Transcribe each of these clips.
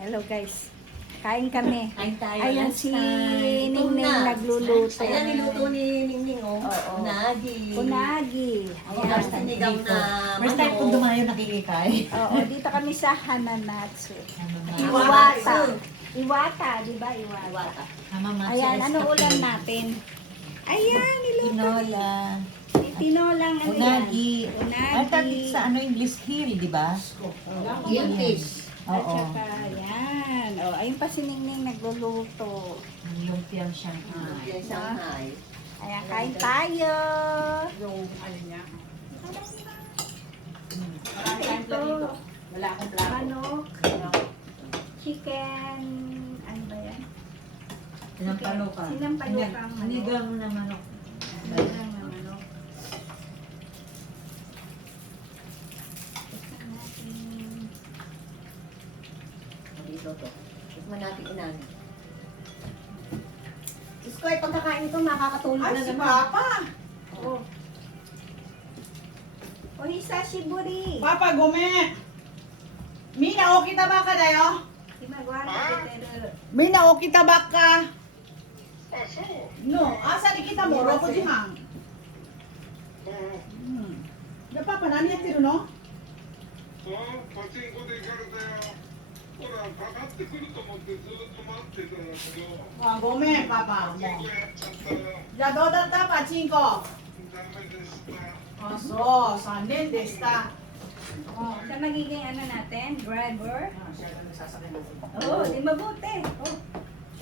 Hello guys. Kain kami. Kain tayo. Ayan lunch si time. Gutom Ningning na. nagluluto. Ayan, niluto ni Ningning, oh. Oo. Unagi. Unagi. Ayan, Ayan. sinigang na First time kong dumayo nakikikain. Oo, dito kami sa Hananatsu. Iwata. Iwata. Iwata, di ba? Iwata. Iwata. Ayan, ano ulam natin? Ayan, niluto. Tinola. Tinolang ano Unagi. yan? Unagi. Ang tawag sa ano English hill, di ba? Yung fish. At Oo. saka, yan. O, ayun pa si Ningning nagluluto. Yung tiyang Shanghai. Yan, Shanghai. Ayan, kain tayo. Yung ano niya. Ito, Wala akong plato. manok, chicken, ano ba yan? Sinampalukan. Sinampalukang manok. Sinigang na manok. Sinigang na manok. Tikman natin. Dito to. Tikman natin unagi. Diyos ko, ay pagkakain ito, makakatulog Ay, na si naman. Papa! Oh. O, hisashiburi. Papa, gome! Mina, okay tabak ka dayo? Himagwara, pero... Mina, okay tabak ka? No, asa di kita mo? Roko di mang. Ya, Papa, nani yattiru no? パチンコで行かれて、ほら、かかってくると思ってずっと待ってたんだけど、 Ah, gome, Papa. パチンコやっちゃったら Ya, do datta pachinko. ダメでした。 Ah, so, sanin desta. Oh. Siya magiging ano natin, driver. Ah, siya na nagsasakay natin. Oo, di mabuti. Oh.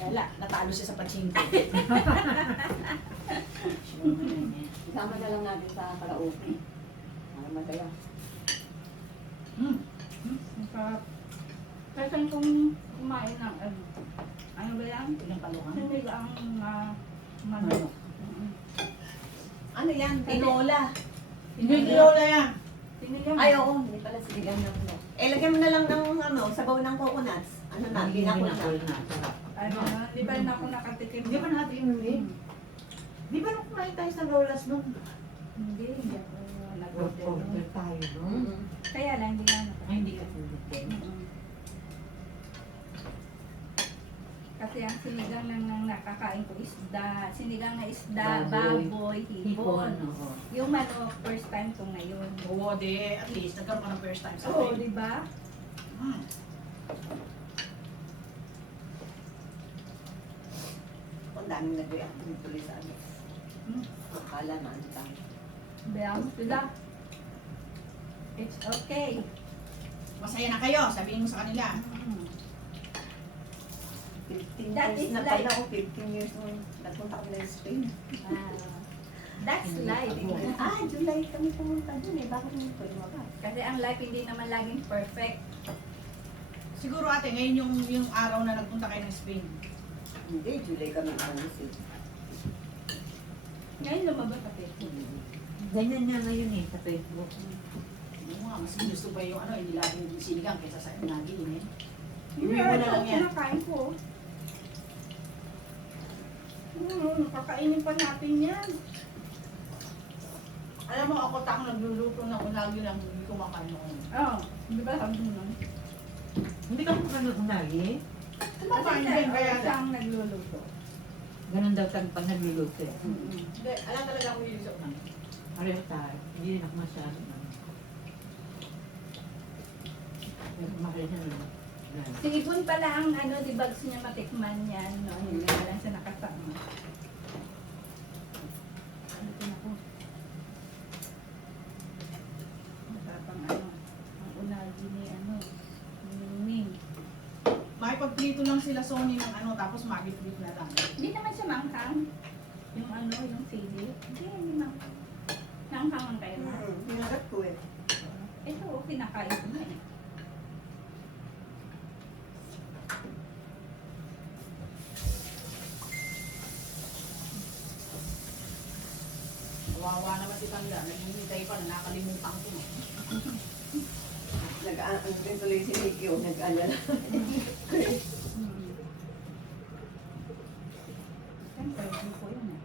Wala, natalo siya sa pachinko. Isama na lang natin sa karaoke. Para madaya. Masarap. Kasi kung kumain ng ano ba yan? Pinampalukan. Sinigang manok. Ano yan? Tinola. Hindi lola yan. Sinigang. Ay, oo. Hindi pala sinigang na ano. Eh, lagyan mo na lang ng ano, sabaw ng coconuts. Ano na, ginakol na. Ano, di ba na ako nakatikim? Hindi ba natin yun? Di ba nung kumain tayo sa Lolas nung Hindi ako nag-order. order tayo nung? Mm-mm. Kaya lang, hindi na. Ay, hindi ka tulad din. Kasi ang sinigang lang nakakain ko isda. Sinigang na isda, Baboy. baboy, Hipon, hipon. oo. Yung manok, first time ko ngayon. Oo, di. At least, nagkaroon ka ng first time sa Oo, atin. di ba? Hmm. Ang daming nag-react din tuloy sa ano. Akala na ano tayo. Bayang sila. It's okay. Masaya na kayo, sabihin mo sa kanila. 15 That years is na like- pala ako, 15 years nung nagpunta kami ng Spain. That's life. July kami pumunta dun eh. Bakit hindi pwede mabas? Kasi ang life hindi naman laging perfect. Siguro ate, ngayon yung araw na nagpunta kayo ng Spain. Hindi, July kami umalis eh. Ngayon lumabas sa Facebook. Ganyan nga ngayon eh, sa Facebook. Oo nga, mas gusto pa yung ano, hindi laging sinigang kaysa sa unagi eh. Hindi, Iwi mo na lang yan. Kinakain ko. Nakakainin pa natin yan. Alam mo, ako takang nagluluto ng unagi lang, hindi ko makain ako. Oo. Di ba sabi mo nun? Hindi ka kumakain ng unagi? Kumakain din, kaya siya ang nagluluto. Ganun daw tag pag nagluluto eh. Hindi, alam talaga ako yung sa unagi. Pareho tayo. Hindi rin ako masyado. Pero mahal na naman. Si Ibon pala ang ano, di ba gusto niya matikman yan, no? Hindi na lang siya nakasama. Ano din ako? Masarap ang ano, ang unagi ni ano, ni Ningning. Makipagprito lang sila Sony ng ano, tapos makipagprito na lang. Hindi naman siya manghang. Yung ano, yung sili. Hindi manghang. Nanghang ang kayo na. Hinagat ko eh. Ito, kinakain ko na eh. Kawawa naman si Tanda, naghihintay pa na nakalimutan ko. Nag-ano din tuloy si Nicky o nag-alala. Siyempre, hindi ko yun eh.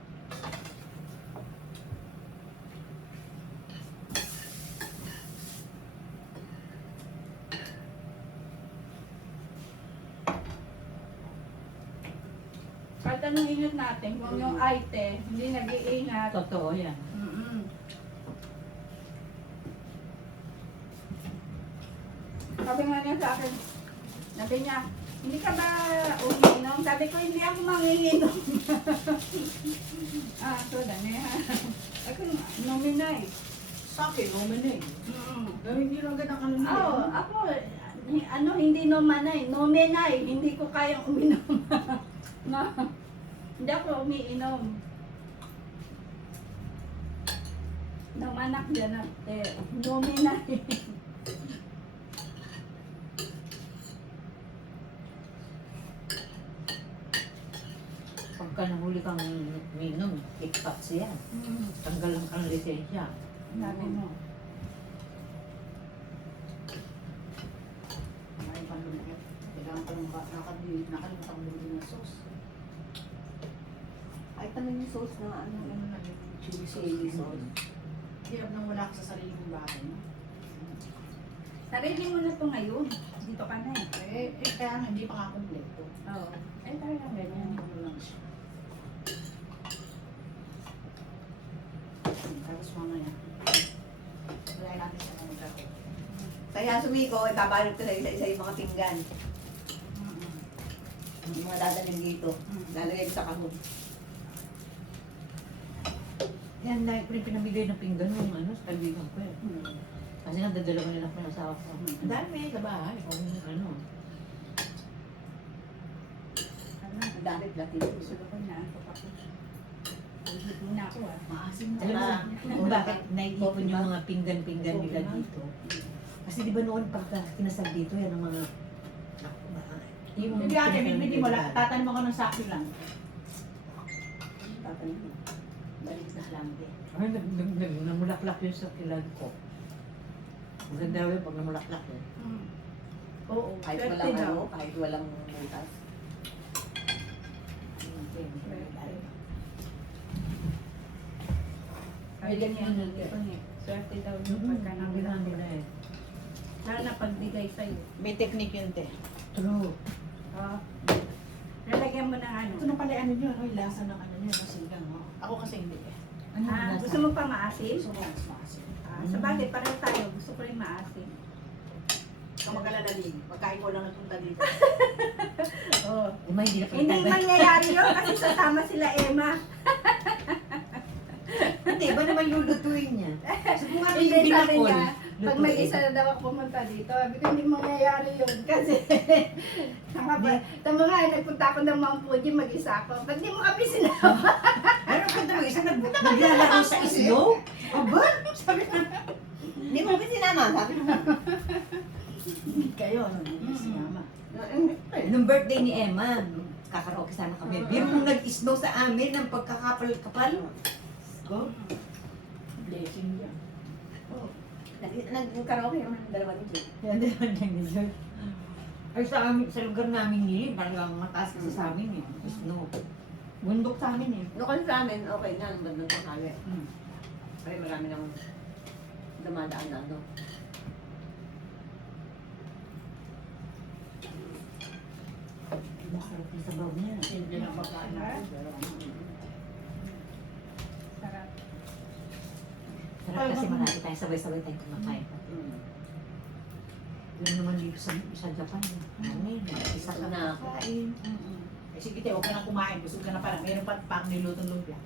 anong ingat natin? Kung yung ite, hindi nag-iingat. Totoo yan. Mm-mm. Sabi nga niya sa akin, sabi niya, hindi ka ba umiinom? Sabi ko, hindi ako manginginom. So dami ha. Ako, nominay. Sa akin, umin eh. Pero hindi lang ganang ano na Oo, yan. ako, hindi nominay, hindi ko kayang uminom. No, hindi ako umiinom. Namanak dyan nominay. Pagka nahuli kang minom, kickback siya. Tanggal lang kang lisensya. Sabi mo. May panlumikit. Kailangan ko lang nakalimutan ko din ng sauce. Ay, tanong yung sauce na ano. Ano na yun? Chili Chili sauce. sauce. Hirap nang wala ka sa sarili mong bahay, no? Sarili mo na to ngayon. Dito ka na eh. Kaya nga, hindi pa nga kompleto. Oo. Eh, talagang ganyan. Ano lang siya. Tapos mamaya. Wala natin sa mga kako. Kaya sumiko, ibabalot ko sa isa-isa yung mga pinggan. Yung mga dadalhin dito. Lalagay ko sa kahon. Yan, dahil ko rin pinamigay ng pinggan ng ano, sa kaibigan ko eh. Kasi nga, dadalawa nila ko ng asawa ko. Ang dami sa bahay. Kung ano. Ang dami platito. Gusto ko na ako ako. Ulit mo na ako ah. Maasim na. Alam mo kung bakit naiipon yung mga pinggan-pinggan nila dito? Kasi di ba noon pagka kinasal dito, yan ang mga... Hindi ate, hindi mo lang. Tatanim ako ng sako lang. Tatanim mo. Balik na lang din. Ay, namulaklak yun sa kilad ko. Ang ganda yun pag namulaklak yun. Oo. Kahit swerte walang daw. ano, kahit walang butas. Ay, ganyan yung ito niya. Swerte daw yung pagka Ang ginawa nila eh. Lalo na pagbigay sa'yo. May technique yun, te. True. Oo. Lalagyan mo ng ano. Ito na pala ano nyo, ano yung lasa ng ano nyo, ng sigang, no? Ako kasi hindi eh. Ano ang lasa? Gusto mo pa maasim? Gusto ko mas maasim. Sa bagay, pareho tayo. Gusto ko rin maasim. Kung mag-alala din, pagkain ko lang nagpunta dito. Oo. Emma, hindi na Hindi mangyayari yun kasi sasama sila Emma. Hindi, ba naman lulutuin niya? So kung ano yung Hindi, sabi binakol, niya, pag lutuin. mag-isa na daw ako pumunta dito, sabi ko hindi mangyayari yun kasi tama nga, nagpunta ako ng Mount Fuji, mag-isa ako. Ba't di mo kami sinama? Meron ka naman isang naglalaro sa islo? Aba? Sabi na. Hindi mo ba sinama? Sabi mo. Kayo, ano, hindi si mama. Nung birthday ni Emma, kakaroke sana kami. Biro nung nag-snow sa amin ng pagkakapal-kapal. Ko? Blessing yan. Nagkaraoke naman ng dalawa nito. Yan din ang dessert. Ay sa amin, sa lugar namin nili, talagang mataas kasi sa amin eh. Snow. Bundok sa amin eh. No, kasi sa amin, okay na, ang bandang tanghali. Hmm. Kasi marami nang dumadaan na, no? Masarap yung sabaw niya. Simple lang pagkain natin, pero Sarap. Sarap kasi marami tayo sabay-sabay tayong kumakain. Mm. Yun naman dito sa Japan. Ano yun? Isa ka Na. kain. eh, sige te, huwag ka na kumain, busog ka na parang meron pa pang nilutong lumpia.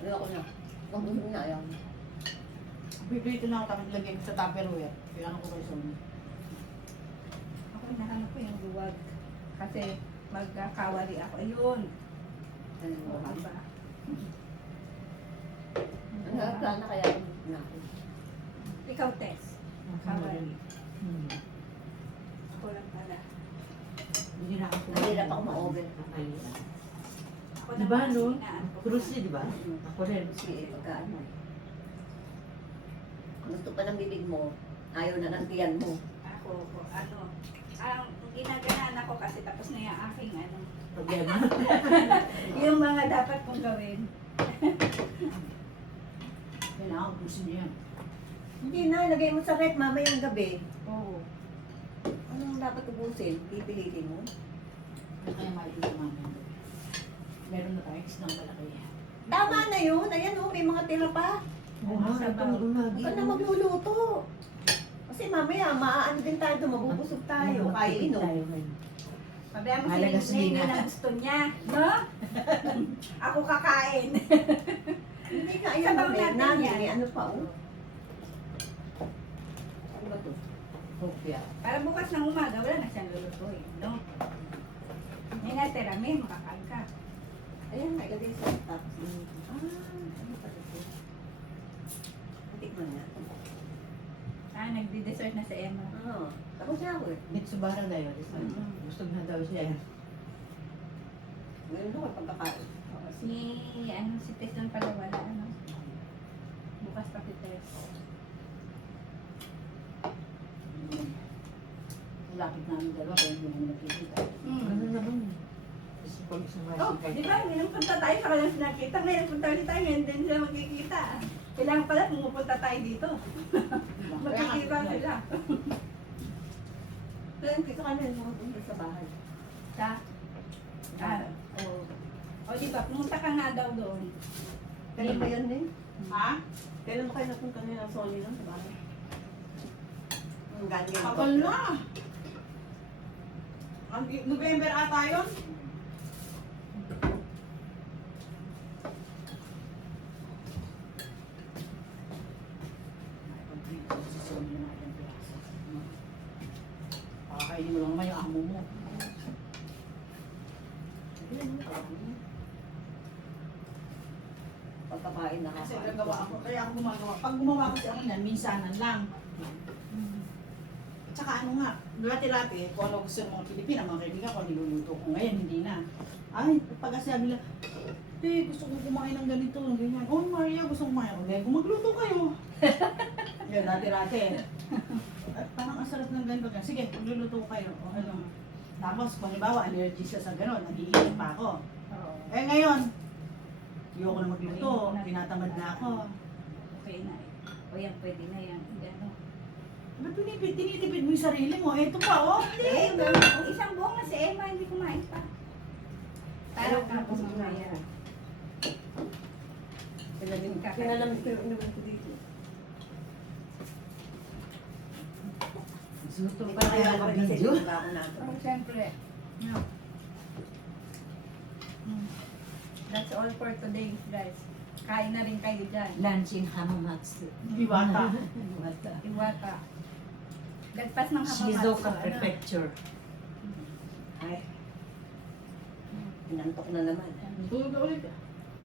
Ayoko na. Kung gusto mo na, ayaw. Pipilitin lang ako tapos lagyan ko sa Tupperware. Kailangan ko kayo sa mga. Ako hinahanap ko yung luwag. Kasi magkakawali ako. Ayun. Ano mo O, ba? diba? Ang harap sana kaya natin. Ikaw, Tess. Kawali. Hmm. Ako lang pala. Hindi na ako Nahirap ako ma-over. Ako Diba naman, no? inaano ko. Cruise di ba? Ako rin. Kasi pagka ano. Gusto pa ng bibig mo, ayaw na ng tiyan mo. Ako, ano, ang ginaganan ako kasi tapos na yung aking ano. Problema. Yung mga dapat kong gawin. Kailangan pusin niyo yan. Hindi na, lagay mo sa rep mamayang gabi. Oo. Anong dapat ubusin? Pipilitin mo? Kaya mahal ko sa mama. Meron na tayong isang malaki. Tama na yun. Ayan may mga tira pa. Oo, itong unagi. Huwag ka na magluluto. Kasi mamaya, maaano din tayo, mabubusog tayo. Kaya inom. Pabayaan mo Mahalaga si si Nene Nina. na gusto niya. No? Ako kakain. Hindi ka, ayan Sabaw mamaya. natin Nani, yan. may ano pa, oh. Ano ba to? Kopya. Para bukas ng umaga, wala na siyang lulutuin. No? May natira, may makakain ka. Ayan, nailagay sa tapos. Ano pa ito? Tikman na. Nagdi-dessert na si Emma. Oo. Tapos na ako eh. Mitsubara na yun. Gusto na daw siya. Ngayon ako pagkakain. Si Tess lang pala wala, ano? Bukas pa si Tess. Lapit namin dalawa, kaya hindi namin nakikita. Mm. naman? Kasi pag Oh, di ba? Ngayon punta tayo sa kanilang nakita. Ngayon punta ulit tayo, ngayon din sila magkikita. Kailangan pala pumupunta tayo dito. Magkikita sila. Kaya kita ka na pumunta sa bahay. Sa? O di ba, pumunta ka nga daw doon. Kailan ba yan eh? Ha? Kailan ba kayo napunta nila sa Sony lang sa bahay? Ang galing Kapal na. November ata yun? Pakakainin mo lang naman yung amo mo. Pagkakain na Kasi gagawa ako. Kaya ako gumagawa. Pag gumawa kasi ako niyan, minsanan lang. Tsaka ano nga, dati-dati, kung ano gusto ng mga Pilipina, mga kaibigan ko, niluluto ko. Ngayon, hindi na. Ay, pag sabi nila, gusto ko kumain ng ganito, ng ganyan. Oh, Maria, gusto ko kumain. Okay, kung magluto kayo. Yan, dati-dati. At parang ang sarap ng ganito. Sige, magluluto ko kayo. O ano. Tapos, kung halimbawa, allergy siya sa gano'n, nag-iinit pa ako. Eh ngayon, ayoko na magluto, tinatamad na ako. Okay na eh. O yan, pwede na yan. Gano'n. Ba't tinitipid mo yung sarili mo? Eto pa, oh! Eh, kung isang buong na si Emma, hindi kumain pa. Parang ka po mamaya. Pinalamig ko yung inuman ko dito. Suto Hindi pa pa kaya kaya ako ang rin kasi video. diba ako nato. Oh, siyempre. No. That's all for today, guys. Kain na rin kayo dyan. Lunch in Hamamatsu. Iwata. Iwata. Iwata. Lagpas ng Shizuoka Hamamatsu. Prefecture. Ay. Pinantok na naman. Tulog ulit.